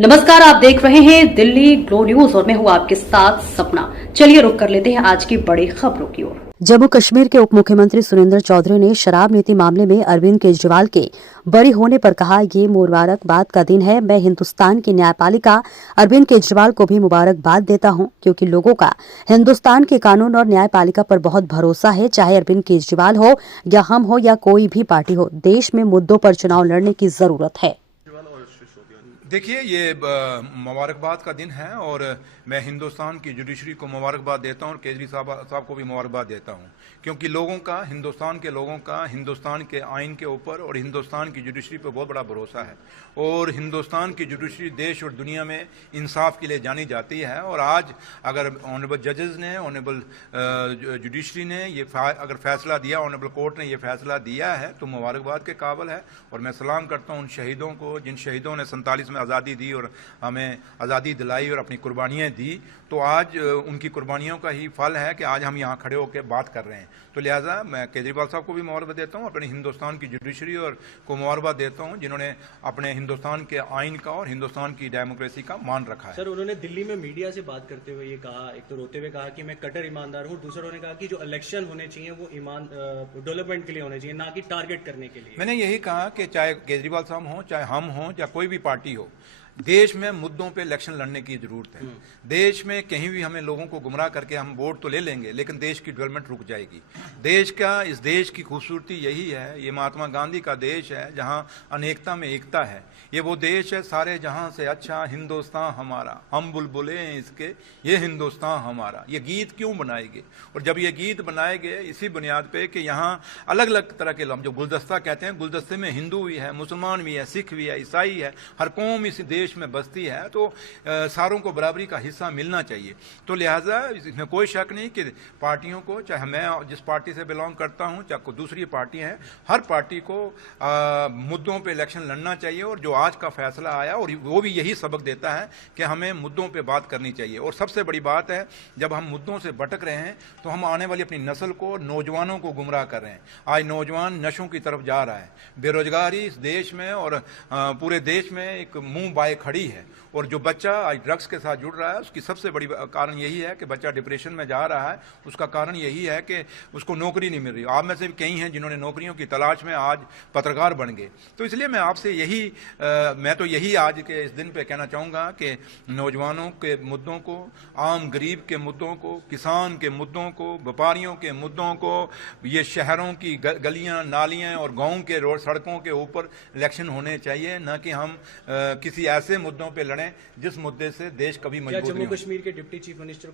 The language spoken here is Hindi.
नमस्कार, आप देख रहे हैं दिल्ली ग्लो न्यूज और मैं हूं आपके साथ सपना। चलिए रुक कर लेते हैं आज की बड़ी खबरों की ओर। जम्मू कश्मीर के उप मुख्यमंत्री सुरेंद्र चौधरी ने शराब नीति मामले में अरविंद केजरीवाल के बरी होने पर कहा, ये मुबारकबाद का दिन है। मैं हिंदुस्तान की न्यायपालिका अरविंद केजरीवाल को भी मुबारकबाद देता हूं, क्योंकि लोगों का हिंदुस्तान के कानून और न्यायपालिका पर बहुत भरोसा है। चाहे अरविंद केजरीवाल हो या हम हो या कोई भी पार्टी हो, देश में मुद्दों पर चुनाव लड़ने की जरूरत है। देखिए, ये मुबारकबाद का दिन है और मैं हिंदुस्तान की जुडिशरी को मुबारकबाद देता हूं और केजरी साहब को भी मुबारकबाद देता हूं, क्योंकि लोगों का, हिंदुस्तान के लोगों का हिंदुस्तान के आइन के ऊपर और हिंदुस्तान की जुडिशरी पर बहुत बड़ा भरोसा है। और हिंदुस्तान की जुडिशरी देश और दुनिया में इंसाफ के लिए जानी जाती है। और आज अगर ऑनरेबल जजेस ने, ऑनरेबल जुडिशरी ने ये अगर फैसला दिया, ऑनरेबल कोर्ट ने ये फैसला दिया है, तो मुबारकबाद के काबिल है। और मैं सलाम करता हूं उन शहीदों को, जिन शहीदों ने 47 में आज़ादी दी और हमें आज़ादी दिलाई और अपनी कुर्बानियाँ दी। तो आज उनकी कुर्बानियों का ही फल है कि आज हम यहाँ खड़े होकर बात कर रहे हैं। तो लिहाजा मैं केजरीवाल साहब को भी मुबारकबाद देता हूँ, अपने हिंदुस्तान की जुडिशरी और को मुबारकबाद देता हूँ, जिन्होंने अपने हिंदुस्तान के आइन का और हिंदुस्तान की डेमोक्रेसी का मान रखा है। सर, उन्होंने दिल्ली में मीडिया से बात करते हुए ये कहा, एक तो रोते हुए कहा कि मैं कट्टर ईमानदार हूँ, दूसरा उन्होंने कहा कि जो इलेक्शन होने चाहिए वो डेवलपमेंट के लिए होने चाहिए, ना कि टारगेट करने के लिए। मैंने यही कहा कि चाहे केजरीवाल साहब हों, चाहे हम हों, या कोई भी पार्टी हो, देश में मुद्दों पे इलेक्शन लड़ने की जरूरत है। देश में कहीं भी हमें लोगों को गुमराह करके हम वोट तो ले लेंगे, लेकिन देश की डेवलपमेंट रुक जाएगी। इस देश की खूबसूरती यही है, ये महात्मा गांधी का देश है जहां अनेकता में एकता है। ये वो देश है, सारे जहां से अच्छा हिंदुस्तान हमारा, हम बुलबुले हैं इसके, ये हिंदुस्तान हमारा। ये गीत क्यों बनाएंगे? और जब ये गीत बनाए गए इसी बुनियाद पे कि यहाँ अलग अलग तरह के लोग, जो गुलदस्ता कहते हैं, गुलदस्ते में हिंदू भी है, मुसलमान भी है, सिख भी है, ईसाई है, हर कौम इस देश में बसती है। तो सारों को बराबरी का हिस्सा मिलना चाहिए। तो लिहाजा इसमें कोई शक नहीं कि पार्टियों को, चाहे मैं जिस पार्टी से बिलोंग करता हूं, चाहे कोई दूसरी पार्टी है, हर पार्टी को मुद्दों पे इलेक्शन लड़ना चाहिए। और जो आज का फैसला आया, और वो भी यही सबक देता है कि हमें मुद्दों पे बात करनी चाहिए। और सबसे बड़ी बात है, जब हम मुद्दों से भटक रहे हैं तो हम आने वाली अपनी नस्ल को, नौजवानों को गुमराह कर रहे हैं। आज नौजवान नशों की तरफ जा रहा है, बेरोजगारी इस देश में और पूरे देश में एक मुंह बाए खड़ी है। और जो बच्चा आज ड्रग्स के साथ जुड़ रहा है, उसकी सबसे बड़ी कारण यही है कि बच्चा डिप्रेशन में जा रहा है। उसका कारण यही है कि उसको नौकरी नहीं मिल रही। आप में से भी कई हैं जिन्होंने नौकरियों की तलाश में आज पत्रकार बन गए। तो इसलिए मैं आपसे मैं तो यही आज के इस दिन पे कहना चाहूँगा कि नौजवानों के मुद्दों को, आम गरीब के मुद्दों को, किसान के मुद्दों को, व्यापारियों के मुद्दों को, ये शहरों की गलियाँ नालियाँ और गाँव के रोड सड़कों के ऊपर इलेक्शन होने चाहिए, न कि हम किसी ऐसे मुद्दों पे लड़ें जिस मुद्दे से देश कभी मजबूत नहीं हो। जम्मू कश्मीर के डिप्टी चीफ मिनिस्टर